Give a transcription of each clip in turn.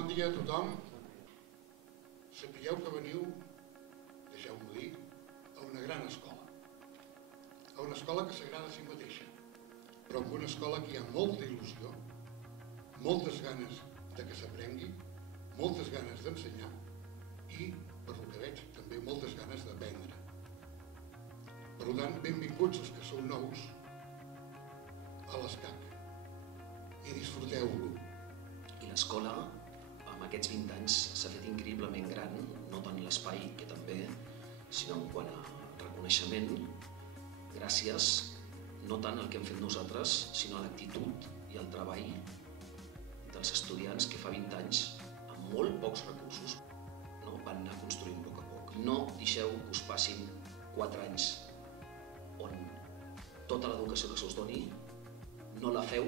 Bon dia a tothom. Sapigueu que veniu, deixeu-m'ho dir, a una gran escola. A una escola que s'agrada a si mateixa, però amb una escola que hi ha molta il·lusió, moltes ganes de que s'aprengui, moltes ganes d'ensenyar i, per lo que veig, també moltes ganes d'aprendre. Per tant, benvinguts els que sou nous a l'ESCAC i disfruteu-lo. I l'escola, amb aquests 20 anys, s'ha fet increïblement gran, no tant l'espai, que també, sinó en quant a reconeixement, gràcies no tant al que hem fet nosaltres, sinó a l'actitud i al treball dels estudiants que fa 20 anys, amb molt pocs recursos, van anar construint a poc a poc. No deixeu que us passin 4 anys on tota l'educació que se us doni no la feu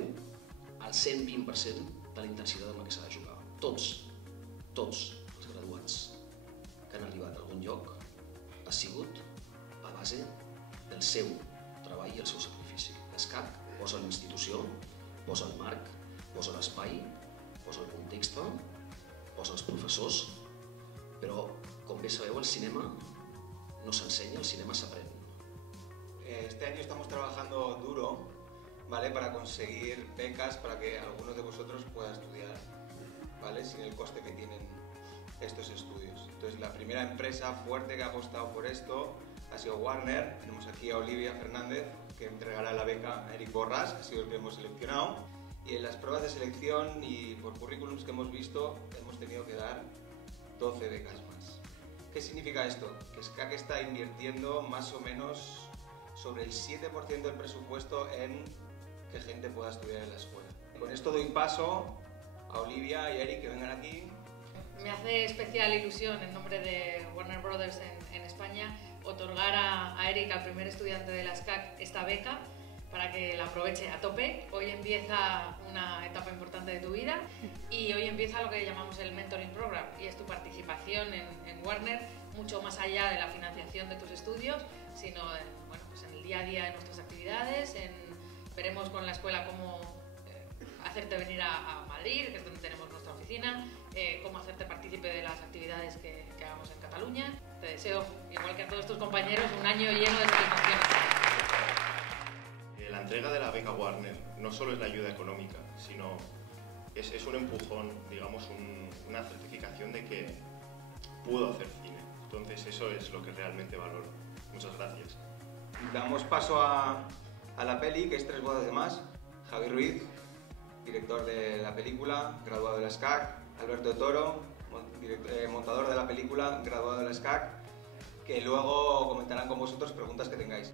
al 120% de la intensitat amb la que s'ha de jugar. Tots els graduats que han arribat a algun lloc ha sigut a base del seu treball i el seu sacrifici. L'ESCAC posa la institució, posa el marc, posa l'espai, posa el context, posa els professors, però, com bé sabeu, el cinema no s'ensenya, el cinema s'aprèn. Este año estamos trabajando duro, ¿vale? Para conseguir becas para que algunos de vosotros puedan estudiar, ¿vale? Sin el coste que tienen estos estudios. Entonces, la primera empresa fuerte que ha apostado por esto ha sido Warner. Tenemos aquí a Olivia Fernández, que entregará la beca a Eric Borràs, que ha sido el que hemos seleccionado. Y en las pruebas de selección y por currículums que hemos visto, hemos tenido que dar 12 becas más. ¿Qué significa esto? Que ESCAC está invirtiendo más o menos sobre el 7% del presupuesto en que gente pueda estudiar en la escuela. Con esto doy paso a Olivia y a Eric que vengan aquí. Me hace especial ilusión, en nombre de Warner Brothers en España, otorgar a Eric, al primer estudiante de la ESCAC, esta beca para que la aproveche a tope. Hoy empieza una etapa importante de tu vida y hoy empieza lo que llamamos el Mentoring Program, y es tu participación en Warner, mucho más allá de la financiación de tus estudios, sino pues en el día a día de nuestras actividades. Veremos con la escuela cómo hacerte venir a Madrid, que es donde tenemos nuestra oficina, cómo hacerte partícipe de las actividades que hagamos en Cataluña. Te deseo, igual que a todos tus compañeros, un año lleno de satisfacciones. La entrega de la beca Warner no solo es la ayuda económica, sino es un empujón, digamos, una certificación de que puedo hacer cine. Entonces eso es lo que realmente valoro. Muchas gracias. Damos paso a la peli, que es Tres bodas de más. Javi Ruiz, director de la película, graduado de la ESCAC. Alberto Toro, montador de la película, graduado de la ESCAC, que luego comentarán con vosotros preguntas que tengáis.